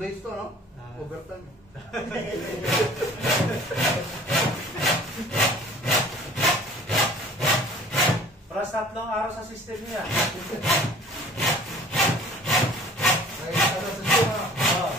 days to, no? Overtime. Para sa 3 araw sa system niya. Ay, ano sa siya, Oo.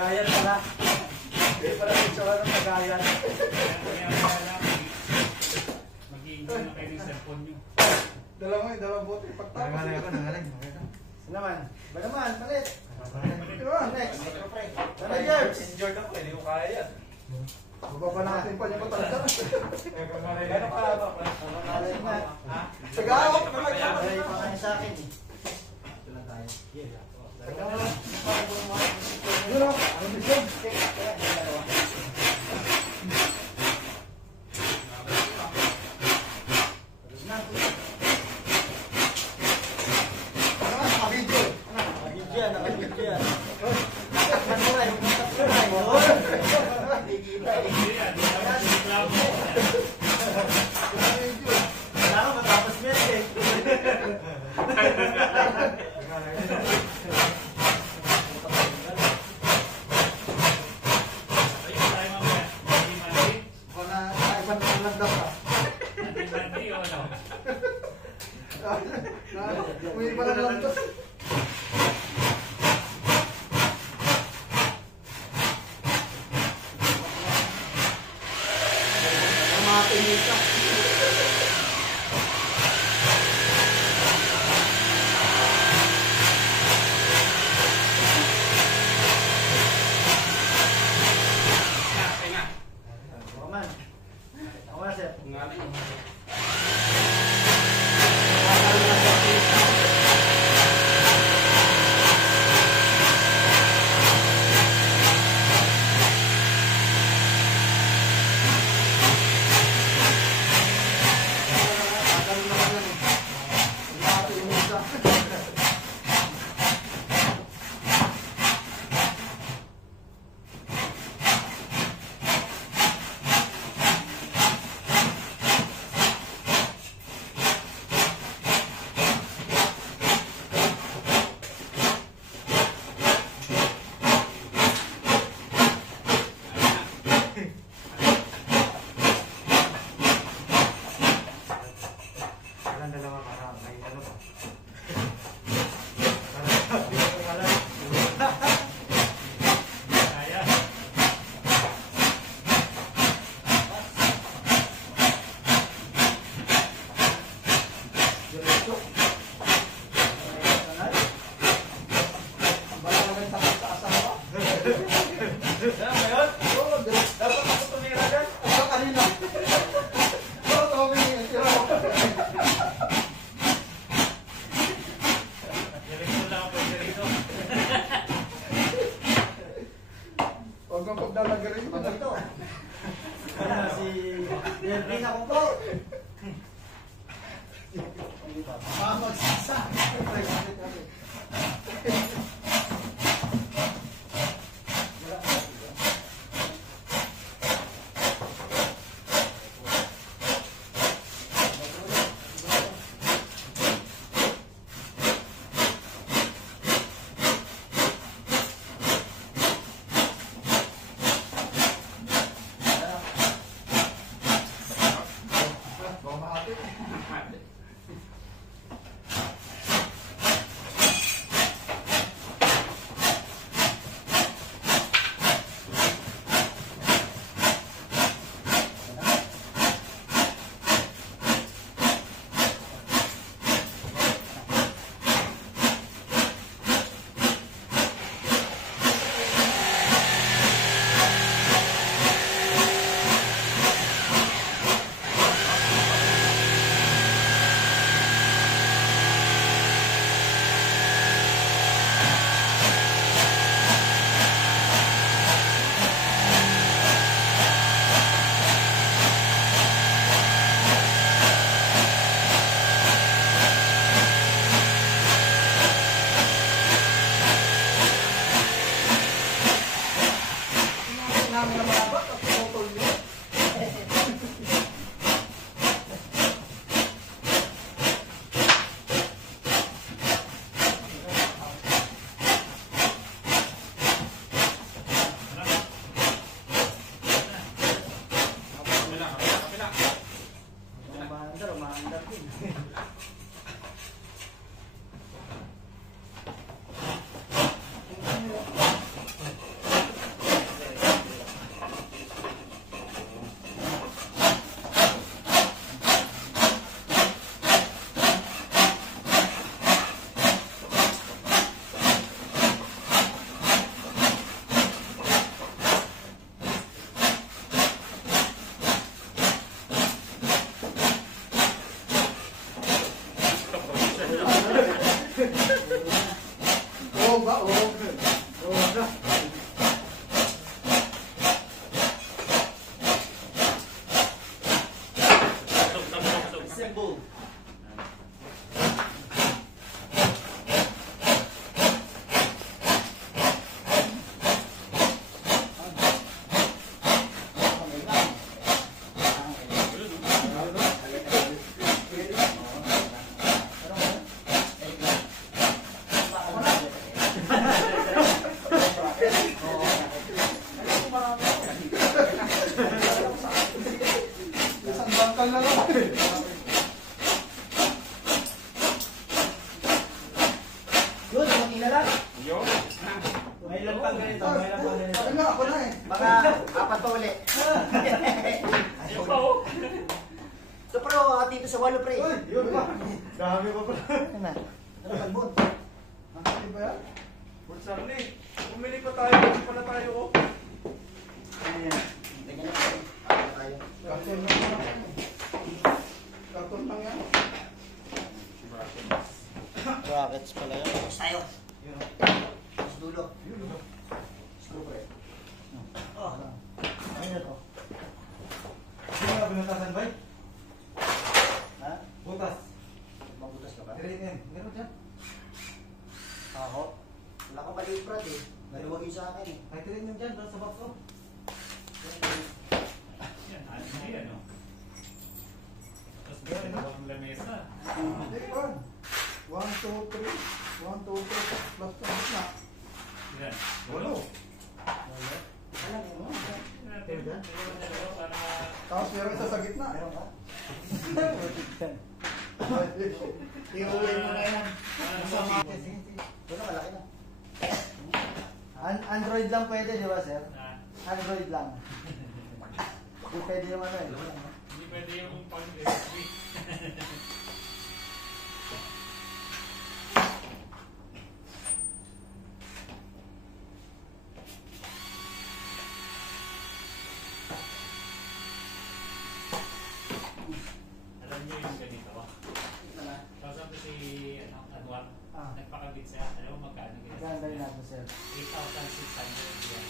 Nagayan pala. Hindi pala yung tsura ng nagayan. Mag-i-enjoy na kayo ng cellphone nyo. dalawang bote. Pagtapos. Nangaling. Naman. Ba naman, palit. Next. Tara, Jerbs. Enjoy ka po, hindi ko kaya yan. Bababa natin pa niya matanda. Gano'n ka ba? Sagawak na Ay, lang. pa kayo sa akin eh. Ito lang tayo. Yun o, ano bisog? Nakabidyo. Nakabidyo yan. Takpan mo rin. Takpan mo rin. Hindi yan, hindi naman yung club. Wala ka matapos mo yan eh. Ayun tayo mamaya. Mandi-mandi. Iban na lang daw ka. Mandi-mandi o ano? May iba lang daw. Matinig ka. Ako man. Ako man, sir. Walang dalawa para may ano pa. Kaya. Diretso. Bala ka rin takot sa asawa. Yan ba yun? Oo, diretso. Dapat ako tumira dyan. Ito kanina. Oo, Tommy. Tira mo. Diretso lang ako dito. Huwag kang pagdalagarin mo. Ito. Ano si Delvin ako po. Magsasa. namin na mahaba, tapos putol niyo. Umaandar din. Oo ba? Oo. Oo ba? Assemble. Isang bangkal na lang. Yun, konti na lang. Yo. May ilan pang ganito, may ilan pang ganito. Sabi nga, ako na eh. Baka apat pa uli. Yung pa oh. So pero dito sa walo pre. Uy, yun ba? Dami pa pala. Ano na? Ano kalbon? Nakali ba yan? What's up, Nick? Bumili pa tayo. Bumili pa na tayo oh. Ayan. Tingnan natin. Ano tayo? Karton lang yan. Karton lang yan. Brackets pala yun. Tapos tayo. Yun. Tapos dulo. Yun. Screw pre. Oh. Ayun na to. Hindi nga binutasan ba? Ha? Butas. Mabutas ka ba? 3M. Meron dyan. Ako? Wala kang maliit brad eh. Naliwag yun sa akin eh. May 3M dyan. Doon sa box ko. Yan, ano na yan oh. Tapos meron na ang lamesa. Hindi ba? 1, 2, 3. 1, 2, 3. Plus ka na. Yan. Walo. Alam mo? Para Tapos meron isa sa gitna. Meron ka? Iuwi mo na yan. Wala, malaki na. Android lang pwede, di ba, sir? Ah, Android lang. Hindi pwede yung ano eh. hindi pwede yung pang-USB. Alam niyo yung ganito. Ito na. Kausap ko si Anwar. Ah. Nagpakabit siya. Alam mo magkano ganyan? Ganda rin natin, sir. 8,600 yan.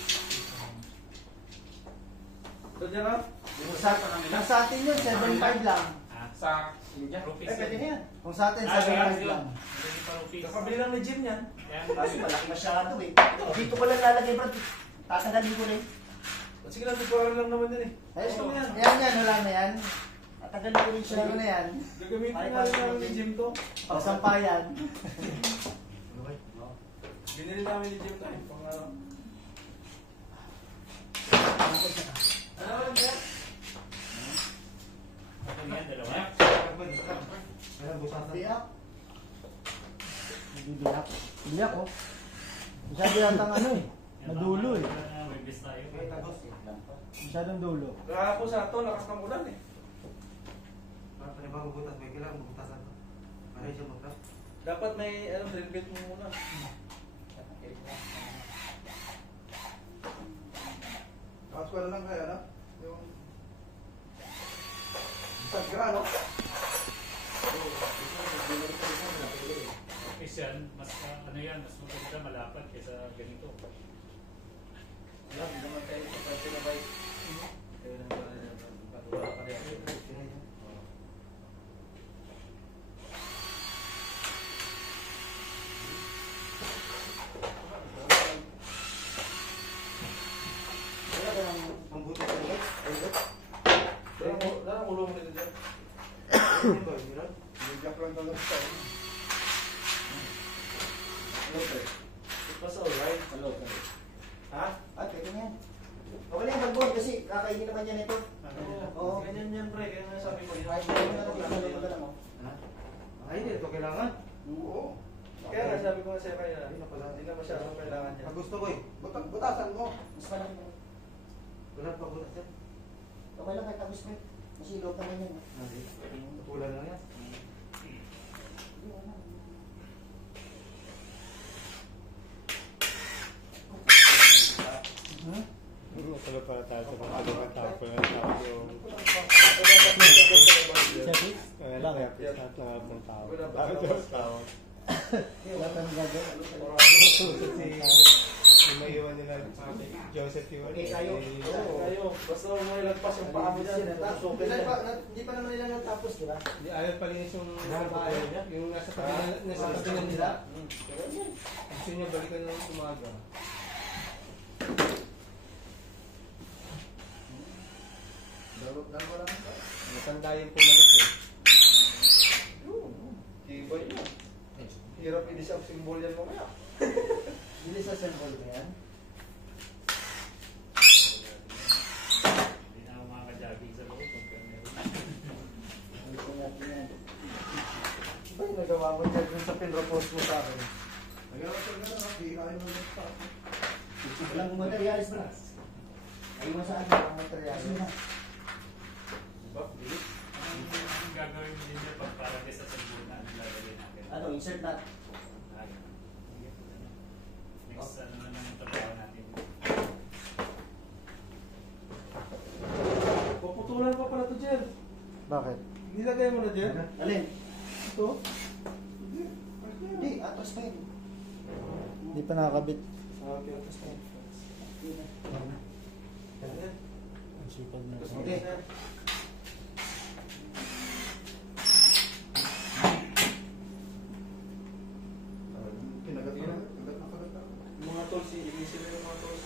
Ito dyan lang. Kung sa atin yun, 7.5 lang. Ah, Sa India. Rupis Eh, pwede na yan. Kung sa atin, 7.5 lang. Hindi pa rupis. Kakabili lang ni Jim yan. Yan. Kaso malaki masyado eh. Dito ko lang lalagay brad. Tatanggalin ko na eh. Sige lang, tutuwaran lang naman yan eh. Ayos Oo. mo yan. Yan, wala na yan. Tatanggalin ko rin siya. Laro na yan. Gagamitin nga rin namin ni Jim to. Pasampayan. Binili namin ni Jim na eh. Pang ano. Ano naman yan? Ano yan, dalawa? Biyak. Bibiyak. Bibiyak, oh. Masyado yatang ano eh. Madulo eh. May bis tayo. Masyadong dulo. Kaya po sa to, lakas ng ulan eh. Dapat may drill bit mo muna. Tapos wala lang kaya, no? Yung... Sagra, no? Official, mas ano yan, mas maganda malapad kaysa ganito. Wala, hindi naman tayo sa pati na bike. Kaya nang wala pa rin. Wala ka ng Buti sa ulit. Ulit. Darang ulo mo dito dyan. Ano ba, Miran? Bigyak lang talaga sa akin. Hello, pre. It was alright. Hello, pre. Ha? Ah, pwede na yan. Okay lang yung bagbon kasi kakainin naman yan ito. Oo. Ganyan yan, pre. Kaya nga sabi ko. Kahit na yung ano mo. Ay, hindi ito kailangan. Oo. Kaya nga sabi ko nga sa'yo kaya. Hindi na pala. Hindi na masyadong kailangan niya. Pag gusto ko eh. Butasan mo. Mas malaki mo. Wala pa butas yan. Okay lang kahit tapos ko. Kasi loob naman yan. Tutulan lang yan. Masalo para tayo sa mga adong tapo na tao yung... Wala kaya pisat na harap ng tao. Bakit yung tao? Wala tayong gagawin. Yung may iwan nila Joseph yun. Okay, kayo. Kayo. Basta mo may lagpas yung paa mo dyan. Hindi pa naman nila natapos, di ba? Hindi, ayaw palinis yung bahay niya. Yung nasa tabi na nila. Gusto niya balikan ng umaga. Dalawa lang ito. Matanda yung pumalit eh. Tibay yun. Hirap i-disap symbol yan mamaya. Bilis sa symbol na yan. Hindi na ako makaka-jogging sa loob. Pagka meron. Ayusin natin yan. Ba yung nagawa mo dyan dun sa pinropose mo sa akin? Nagawa sa gano'n, hikain mo lang sa akin. Walang materialis na. Ayun mo sa akin ang materialis na. Diba? Bilis. Ang gagawin mo din niya pag parang sa sabunan na nilalagay natin. Ano, insert natin. Next, ano na naman trabaho natin. Puputulan pa pala to dyan. Bakit? Nilagay mo na dyan? Alin? Ito? Hindi, atos pa yun. Hindi pa nakakabit. Okay, tapos na. Ayan. Ang sipag na. Tapos Okay. na. Kinagat na. Kagat na kagat na. Mga tools, i-isin mo yung mga tools.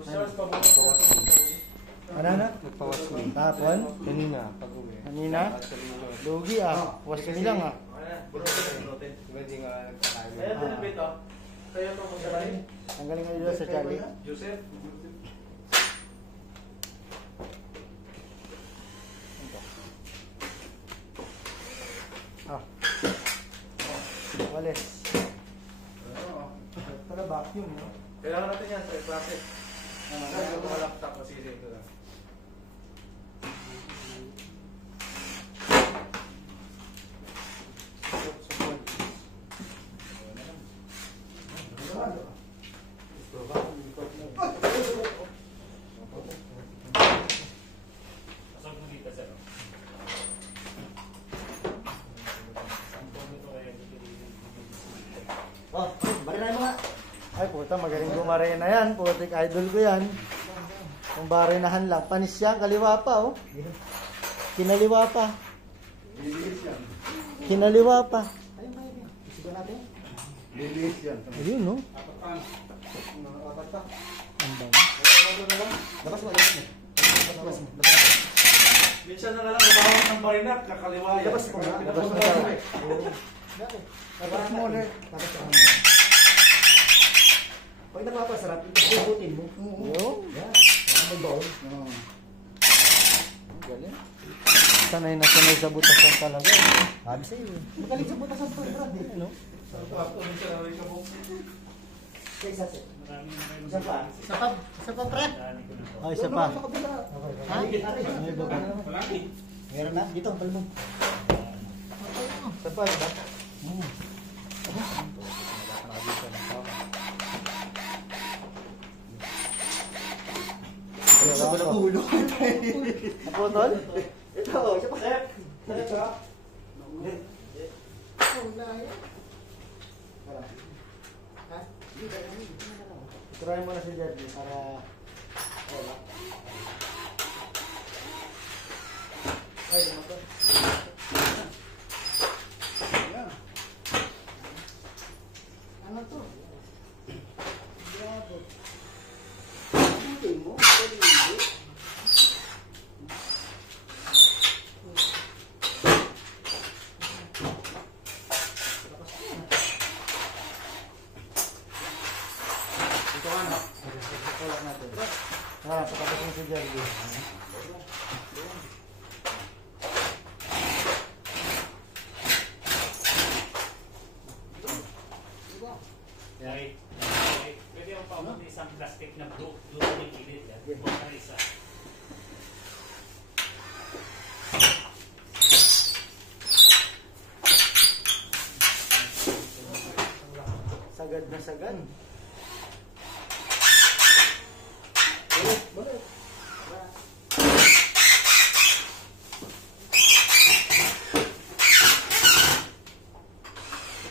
Pushers pa mga tools. Ano na? Tapon? Kanina, pag-uwi. Kanina? Lugi ah. Was me lang ah. Bunutin. Hindi nga nagkakain. Kaya ito yung bit, oh. Kaya ito magkakain. Ang galing nga nila sa Charlie. Joseph. Ah. Walis. Para vacuum, no? Kailangan natin yan sa klase. Kaya yung mga laptop kasi dito lang. Pasok mo dito sa loob. Sampung ito kaya dito dito. Oh, barinahin mo nga. Ay puta, magaling gumarena yan. Putik idol ko yan. Kung barenahan lang. Panis yan, kaliwa pa oh. Kinaliwa pa. Bibilis yan. Kinaliwa pa. Ayun ba yun? Isigaw natin. Bibilis yan. Ayun no? Apat pa. Ang dami. Labas mo, labas mo. Labas mo. Minsan na lang gumawag ng barinak, kakaliwa yan. Labas mo. Labas mo. Labas mo ulit. Labas mo. Pag napapasarap, ibutin mo. Yo. Yan. May bowl. Galing. Sanay na sanay sa butasan talaga. Sabi sa'yo. Magaling sa butas ang Brad. Ano? Sakto minsan na rin ka po. Kaya isa set. Maraming maraming Isa pa. Isa pa, Brad. dami ko na to. Oh, isa pa. Ha? May baba. Meron na. Dito, ang palmo. Isa pa, diba? Sa walang ulo. Naputol? Ito, isa pa. Sep! Sep, ha? Ha? Try mo na si Jerry para... Wala. Ay, dumato. Yan. na-broke doon sa may gilid. Yan. Huwag ka isa. Sagad na sagad. Balik.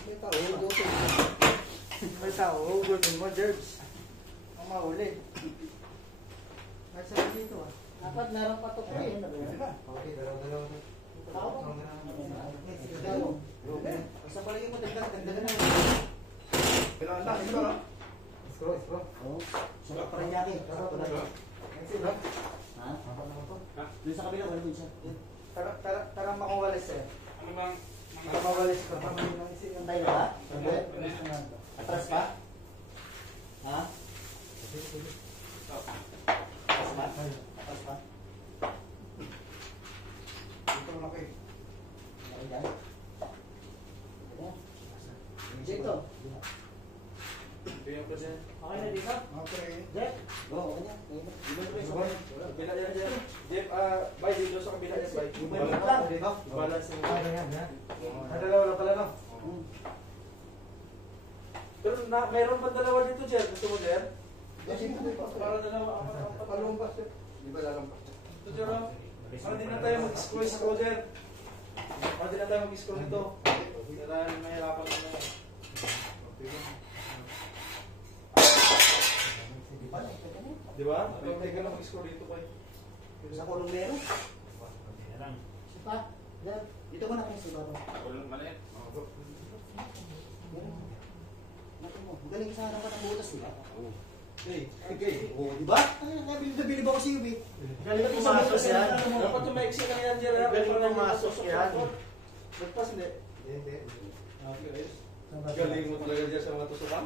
May tao, okay. May tao, hugutin mo, Jerbs. Ang mahuli. Nasa dito ah. Dapat meron pa to pre. Okay, dalawa-dalawa na. Basta pala yung dagdagan na. Kailangan lang, ito lang. Oo. Sarap pa rin yaki. Sarap pa rin. Ha? Doon sa kabila, wala doon siya. Tara makuwalis eh. Ano bang? Tara makuwalis ka. Tayo na ba? Atras pa? Ha? Atras pa? Atras pa? Ito malaki. Laki dyan? Dito. Ito yung present. Okay na dito? Okay. Jeff? Oo, okay na. Dito pre. Kabila yan dyan. Jeff, bay dito sa kabila yan, bay. Balance lang. Balance yung... Ano yan, yan? Dalawa lang pala, no? Hmm. Pero mayroon pa dalawa dito, Jeff. Gusto mo, Jeff? Kasi ito pa. Para dalawa, apat. Palumpas yun. Di ba lalampas? Ito, Jeff, no? Para di na tayo mag-screw, Jeff. Para di na tayo mag-screw dito. Kailangan mahirapan na na. Okay. Di ba? Kung tayo ka na mag-screw dito, bay. Sa kulong meron? Hindi na lang. Sipa? Jeff? Dito mo na kayo sipa to. Walang maliit. Natin mo. Magaling sa harapan ng butas, di ba? Okay. Oo, di ba? Ay, nabilib ako sa iyo, eh. Galing pumasok yan. Dapat tumaiksi ka na yan, Jeff. Galing pumasok yan. Nagpas, hindi. Hindi. Okay, guys. Galing mo talaga dyan sa mga tusukan.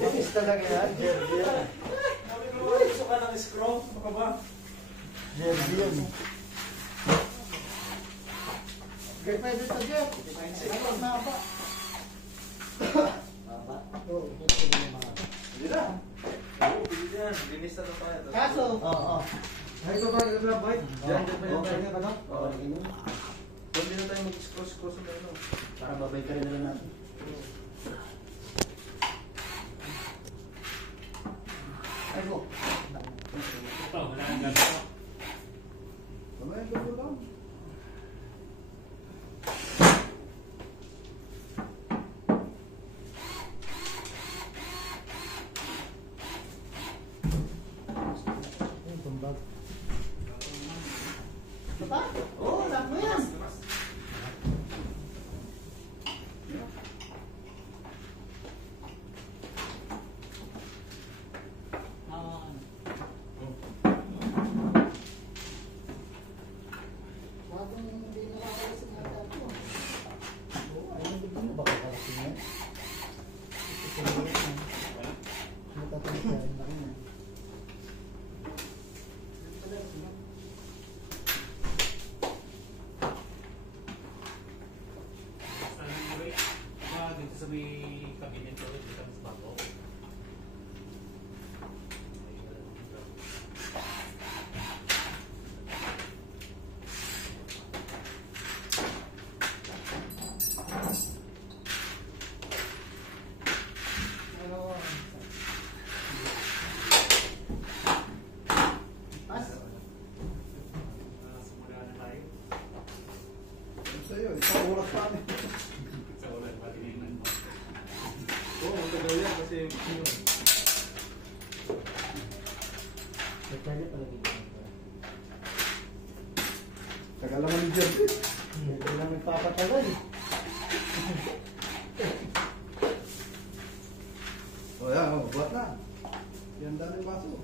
Mangis talaga yan, Jerbs yan. Sabi ko, gusto ka ng screw? Baka ba? Jerbs yan. Okay, pwede ito, Jeff. Ano, mapa. Baba. Oo, pwede na mapa. Hindi na. Oo, pwede yan. Linis na tayo. Kaso, oo. Ay, ito ba, ito ba, boy? Diyan, diyan pa yan. Okay na ba, no? Oo. Okay na. Pwede na tayo mag-screw sa ano. Para babay ka rin na lang natin. Ay ko. Ito, wala nang gano'n. Mamaya, gulo lang. Ay, tumbag. Ito pa? Oo, lahat mo yan. Habang hindi nakakalas ang mga tato. Oo, ay, hindi mo ba kakalasin yan? Ito sa mga yan. Matatalit yan, laki na. Dito sa may cabinet ko, dito sa bago. Pas. Simula na tayo. Ano sa'yo? Isang oras pa. Sa ulan, patiniman mo. Oo, matagal yan kasi yun. Nagkaya pala dito. Tagal naman ni Jeff. Hindi lang nagpapatagal eh. O yan, buhat na. Yan dami baso.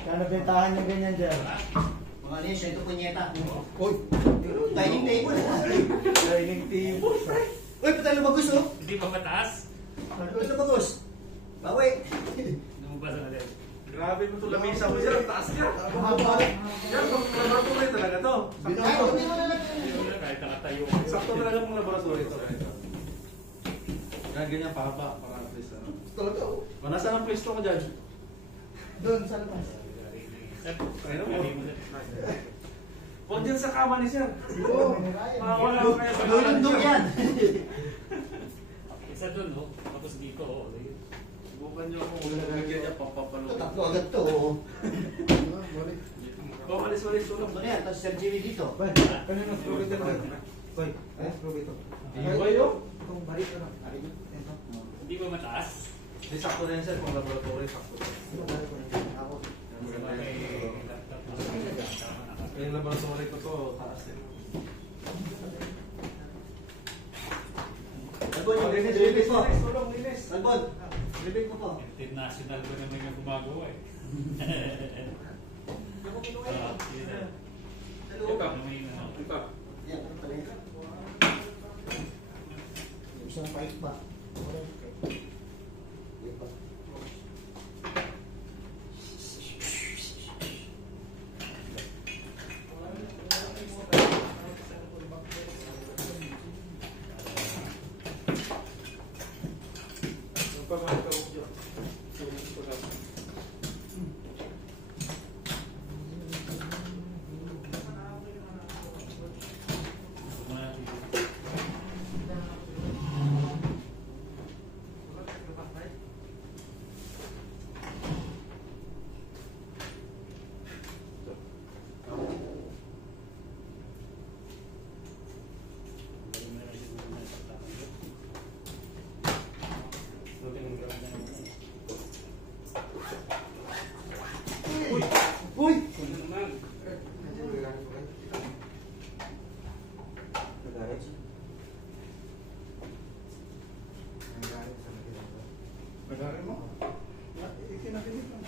Kano bentahan yung ganyan, Jeff? Mga linis, ito punyeta. Uy! Dining table. Dining table. Uy, patay lumagos oh. Hindi pa mataas? Lumagos. Bawi. Lumabas na natin. Grabe mo ito lamisa mo siya. Ang taas niya. Mahaba. Yan, laboratory talaga to. Kahit hindi mo na lang. Kahit nakatayo. Sakto talaga mong laboratory to. Yan, ganyan pahaba. Para at least ano. Talaga oh. Nasaan ang pwesto ko dyan? Doon sa labas. Ayun mo. Huwag dyan sa kama ni sir. Oo. Makawala ko kaya sa Lulundong yan. Isa doon, oh. Tapos dito, oh. Subukan nyo kung lagyan niya papapalo. Tatlo agad to. Oh. Balik. Oh, alis-alis tulong. Ito na yan. Tapos Sir Jimmy dito. Kanina probe ito na. Koy, ay probe ito. Iba yun. Itong balik ka na. Ari nyo. Ito. Hindi ba mataas? Hindi, sakto na yan sir. Kung laboratory, sakto na. Ako. Sa may laptop mo. Tama na. Yung laboratory ko to, taas eh. Albon, yung linis mo. Tulong, linis. Albon, libig mo to. International ba naman yung gumagawa eh? Ah, yun na. Ito. Ano may ano? Ito. Yan, ano pala yun? Yung isang pipe ba? Yung pagkakawag dyan. Sulit ko lang. Uy! Ano naman? Nagalit siya. Nagarin mo? Ikinakinig lang.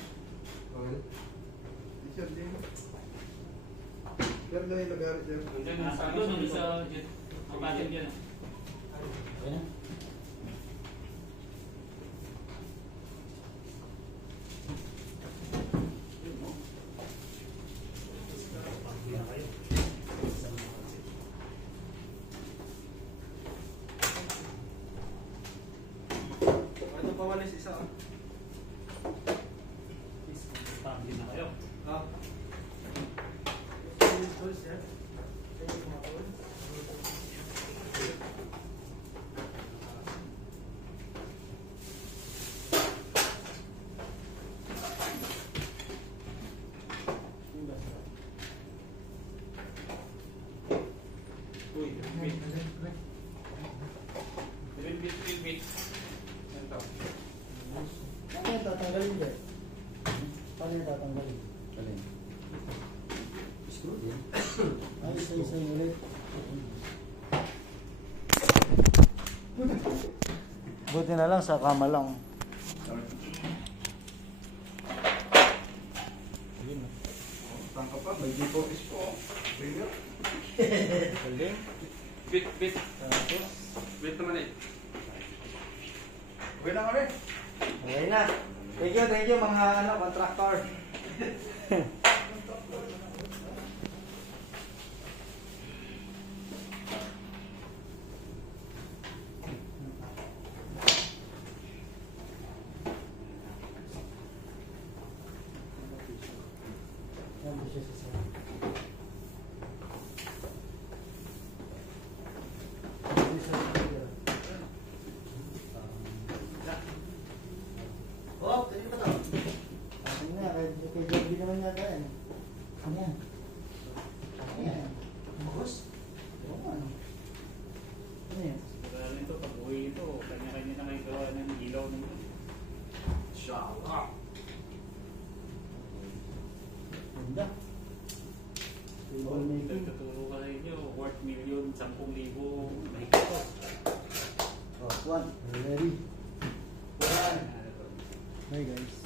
Okay. Sir Jimmy. Sir, dahil nagarit yan. Nandiyan na sa doon, nandun sa jet. Kapatid yan. Ayan. Ito pa walis isa. Pamili na kayo. Ah. Uy, bit. Bit. Ito. Paano yung tatanggalin ba? Paano yung tatanggalin? Alin? Screw din. Ay, isa-isa yung ulit. Buti na lang sa kama lang. Tangka pa, may G4S po. Finger. Bit. Bit naman eh. Okay na kami. Okay na. Thank you mga contractor. Nandun siya sa side. Nandun siya sa side. Oh, tayo pa to. Akin na, kay Jordi naman yata yan. Ano yan? Ano yan? Bukos? Oo nga. Ano yan? Sigurado nito, pag uwi ito, kanya-kanya na kayo gawa ng ilaw ng Inshallah. Ganda. Table making. Tuturo ka sa inyo, worth million, 10,000 mahigit to. Oh, one. Ready. Hi guys.